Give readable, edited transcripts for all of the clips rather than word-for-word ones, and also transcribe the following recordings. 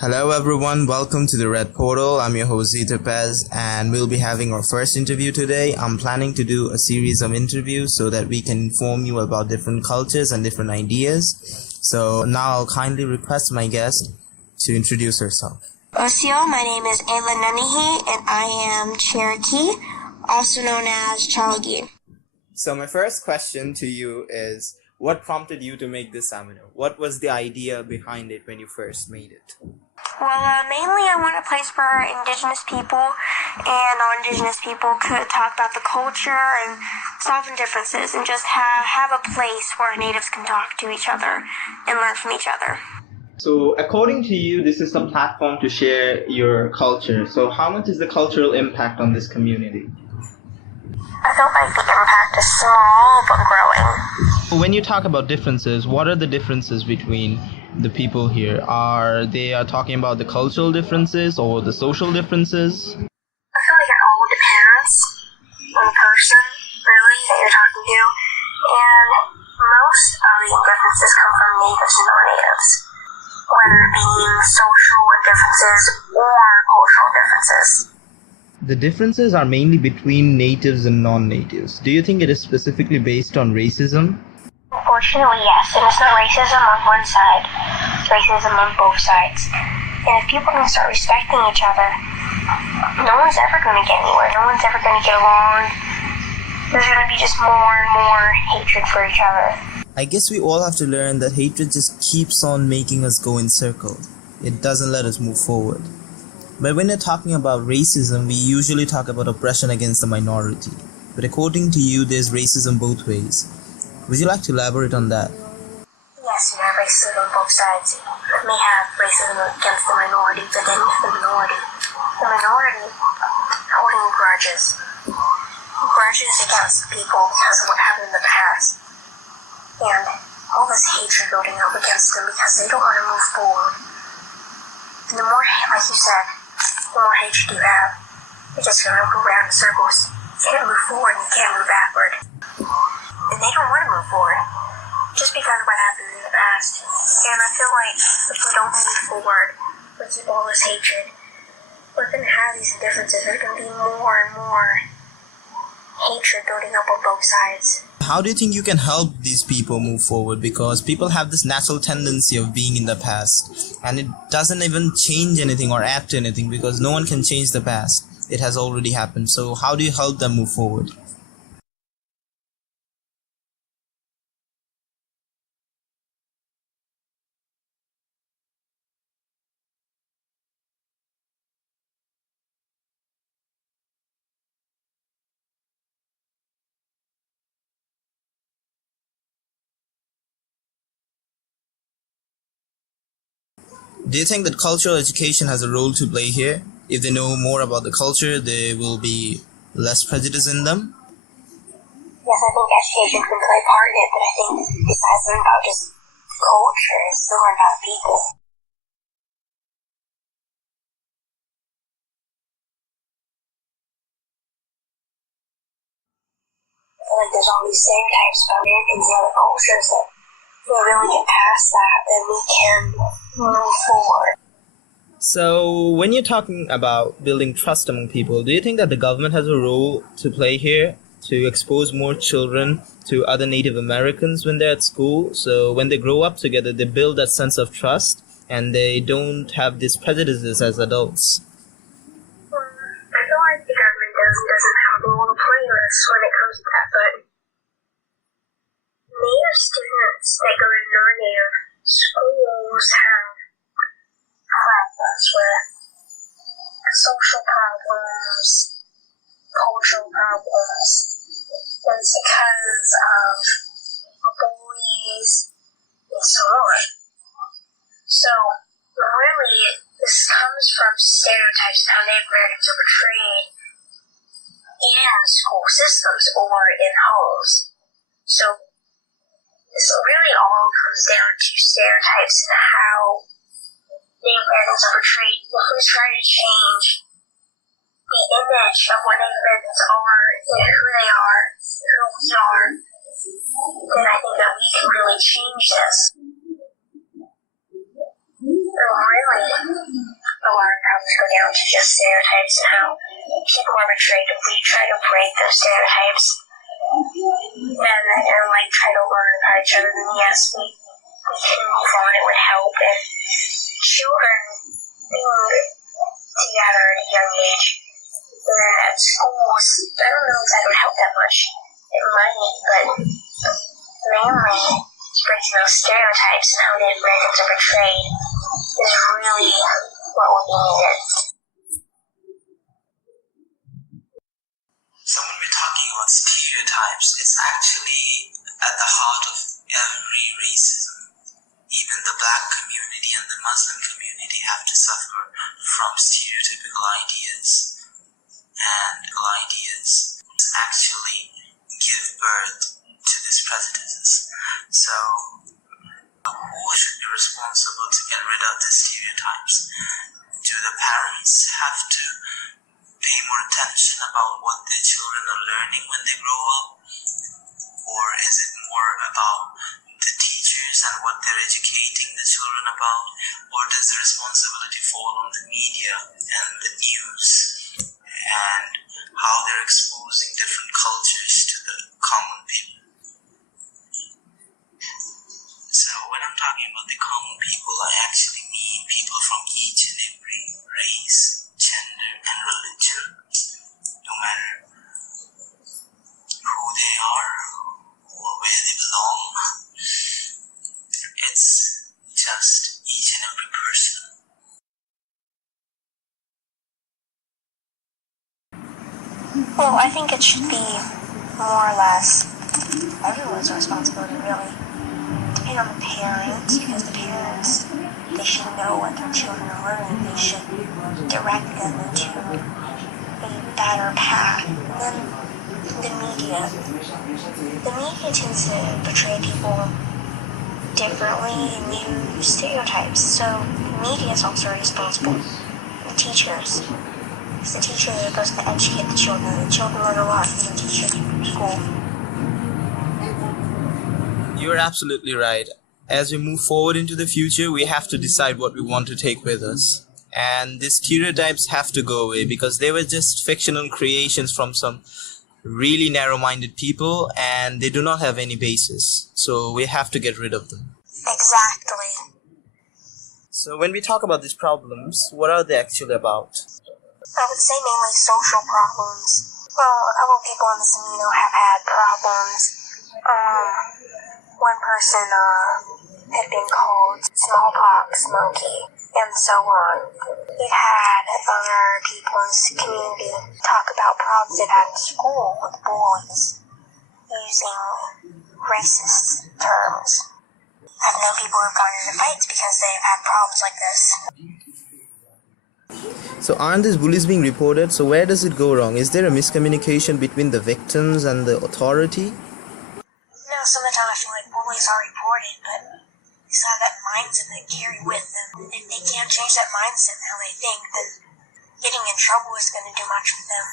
Hello everyone, welcome to the Red Portal. I'm your host Zita Pez and we'll be having our first interview today. I'm planning to do a series of interviews so that we can inform you about different cultures and different ideas. So now I'll kindly request my guest to introduce herself. Osio, my name is Ayla Nunnehi and I am Cherokee, also known as Chalgi. So my first question to you is, what prompted you to make this amino? What was the idea behind it when you first made it? Well, mainly I want a place where Indigenous people and non-Indigenous people could talk about the culture and solving differences and just have a place where natives can talk to each other and learn from each other. So according to you, this is a platform to share your culture. So how much is the cultural impact on this community? I feel like the impact is small but growing. When you talk about differences, what are the differences between the people here? Are they talking about the cultural differences or the social differences? I feel like it all depends on the person, really, that you're talking to. And most of the differences come from natives and non-natives, whether it be social differences or cultural differences. The differences are mainly between natives and non-natives. Do you think it is specifically based on racism? Unfortunately, yes. And it's not racism on one side. It's racism on both sides. And if people don't start respecting each other, no one's ever going to get anywhere. No one's ever going to get along. There's going to be just more and more hatred for each other. I guess we all have to learn that hatred just keeps on making us go in circles. It doesn't let us move forward. But when you're talking about racism, we usually talk about oppression against the minority. But according to you, there's racism both ways. Would you like to elaborate on that? Yes, you have racism on both sides. You may have racism against the minority, but then the minority holding grudges against people because of what happened in the past. And all this hatred building up against them because they don't want to move forward. And the more, like you said, the more hatred you have, you're just going to go around in circles. You can't move forward and you can't move backward. And they don't want to move forward just because of what happened in the past. And I feel like if we don't move forward, we keep all this hatred, we're going to have these differences. There's going to be more and more hatred building up on both sides. How do you think you can help these people move forward? Because people have this natural tendency of being in the past, and it doesn't even change anything or add to anything because no one can change the past. It has already happened. So how do you help them move forward? Do you think that cultural education has a role to play here? If they know more about the culture, there will be less prejudice in them? Yes, I think education can play a part in it, but I think besides learning about just culture, it's still learning about people. I feel like there's all these stereotypes about Americans and other cultures that if we really get past that, then we can move forward. So when you're talking about building trust among people, do you think that the government has a role to play here to expose more children to other Native Americans when they're at school? So when they grow up together, they build that sense of trust and they don't have these prejudices as adults. I feel like the government doesn't have a role to play in this when it comes to that, but Native students that go to non-Native schools have problems with social problems, cultural problems. And it's because of bullies and so on. So really, this comes from stereotypes of how Native Americans are portrayed in school systems or in homes. So this really all comes down to stereotypes and how Native Americans are portrayed. If we try to change the image of what Native Americans are and who they are, who we are, then I think that we can really change this. Really, down to just stereotypes and how people are portrayed. We try to break those stereotypes and like try to learn about each other. And yes, we can move on. It would help. And children being together at a young age and then at schools, I don't know if that would help that much. It might, but mainly breaking those stereotypes and how Native Americans are portrayed is really what would be needed. So when we're talking about stereotypes, it's actually at the heart of every racism. Even the black community and the Muslim community have to suffer from stereotypical ideas. And ideas actually give birth to these prejudices. So who should be responsible to get rid of the stereotypes? Do the parents have to pay more attention about what their children are learning when they grow up? Or is it more about the teachers and what they're educating the children about? Or does the responsibility fall on the media and the news and how they're exposing different cultures to the common people? So when I'm talking about the common people, I actually mean people from each and every race, gender, and religion, no matter who they are or where they belong. It's just each and every person. Well, I think it should be more or less everyone's responsibility, really. Depending on the parents, because the parents, they should know what their children are learning. They should direct them into a better path. And then the media. The media tends to portray people differently and use stereotypes. So the media is also responsible. The teachers. It's the teacher that goes to educate the children. The children learn a lot from the teacher in school. You're absolutely right. As we move forward into the future, we have to decide what we want to take with us. And these stereotypes have to go away because they were just fictional creations from some really narrow-minded people and they do not have any basis. So we have to get rid of them. Exactly. So when we talk about these problems, what are they actually about? I would say mainly social problems. Well, a couple of people on this amino have had problems. One person had been called smallpox monkey, and so on. We've had other people in this community talk about problems they've had in school with bullies using racist terms. I've known people who have gotten into fights because they've had problems like this. So aren't these bullies being reported? So where does it go wrong? Is there a miscommunication between the victims and the authority? No, some of the time I feel like bullies are reported, but they still have that mindset they carry with them. If they can't change that mindset and how they think, then getting in trouble is going to do much with them.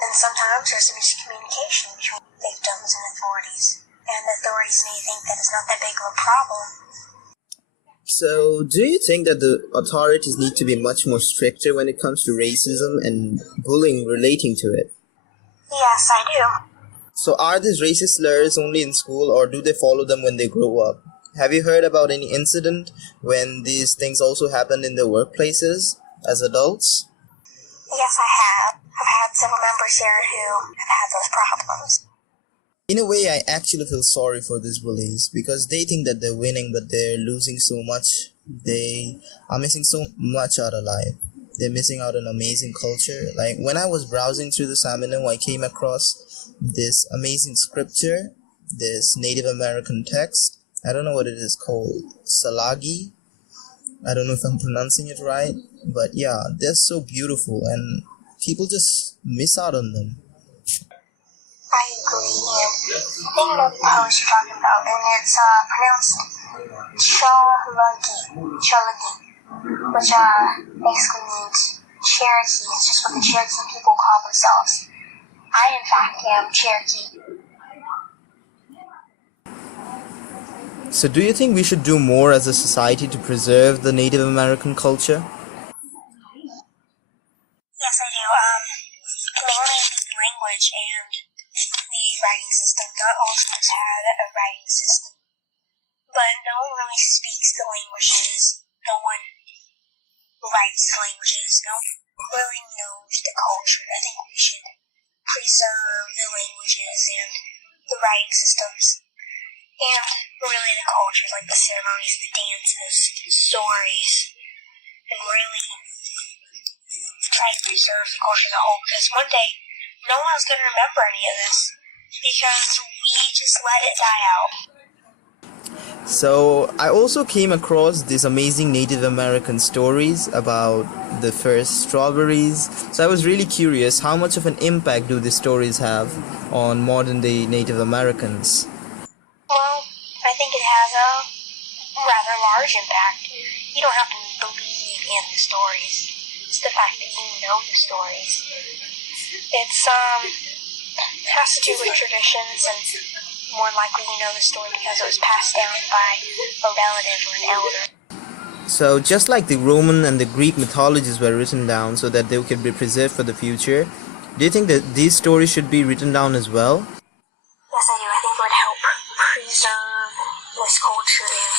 And sometimes there's a miscommunication between victims and authorities. And the authorities may think that it's not that big of a problem. So do you think that the authorities need to be much more stricter when it comes to racism and bullying relating to it? Yes, I do. So are these racist slurs only in school or do they follow them when they grow up? Have you heard about any incident when these things also happened in their workplaces as adults? Yes, I have. I've had several members here who have had those problems. In a way, I actually feel sorry for these bullies because they think that they're winning but they're losing so much. They are missing so much out of life. They're missing out on amazing culture. Like when I was browsing through the Amino, I came across this amazing scripture, this Native American text. I don't know what it is called. Salagi. I don't know if I'm pronouncing it right. But yeah, they're so beautiful and people just miss out on them. I agree, and I think I know the post you're talking about, and it's pronounced Chalagi, which basically means Cherokee. It's just what the Cherokee people call themselves. I, in fact, am Cherokee. So do you think we should do more as a society to preserve the Native American culture? systems had a writing system, but no one really speaks the languages. No one writes the languages. No one really knows the culture. I think we should preserve the languages and the writing systems and really the cultures, like the ceremonies, the dances, stories, and really try to preserve the culture as a whole, because one day no one's going to remember any of this because we just let it die out. So I also came across these amazing Native American stories about the first strawberries. So I was really curious, how much of an impact do these stories have on modern day Native Americans? Well, I think it has a rather large impact. You don't have to believe in the stories. It's the fact that you know the stories. It has to do with traditions, and more likely you know the story because it was passed down by a relative or an elder. So just like the Roman and the Greek mythologies were written down so that they could be preserved for the future, do you think that these stories should be written down as well? Yes, I do. I think it would help preserve this culture, and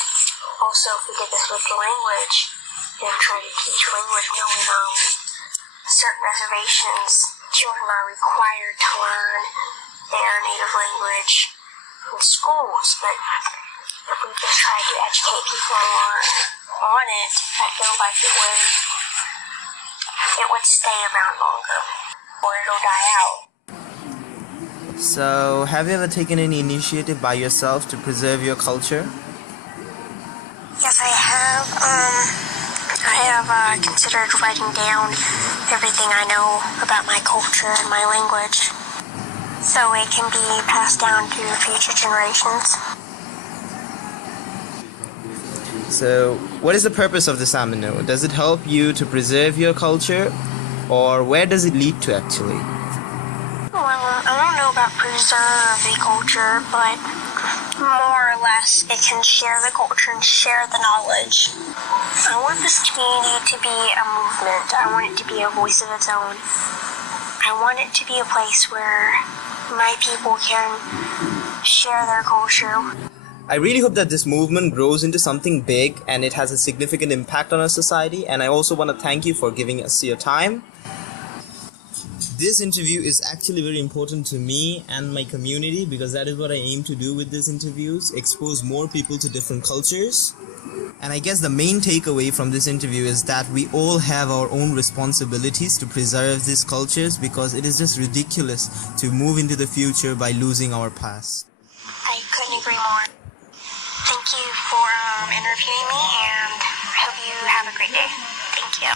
also if we did this with language, and try to teach language, knowing certain reservations, children are required to learn their native language in schools, but if we just try to educate people more on it, I feel like it would stay around longer, or it'll die out. So have you ever taken any initiative by yourself to preserve your culture? Yes, I have. I have considered writing down everything I know about my culture and my language, so it can be passed down to future generations. So what is the purpose of this amino? Does it help you to preserve your culture, or where does it lead to actually? Well, I don't know about preserve the culture, but more or less it can share the culture and share the knowledge. I want this community to be a movement. I want it to be a voice of its own. I want it to be a place where my people can share their culture. I really hope that this movement grows into something big and it has a significant impact on our society, and I also want to thank you for giving us your time. This interview is actually very important to me and my community because that is what I aim to do with these interviews, expose more people to different cultures. And I guess the main takeaway from this interview is that we all have our own responsibilities to preserve these cultures, because it is just ridiculous to move into the future by losing our past. I couldn't agree more. Thank you for interviewing me, and I hope you have a great day. Thank you.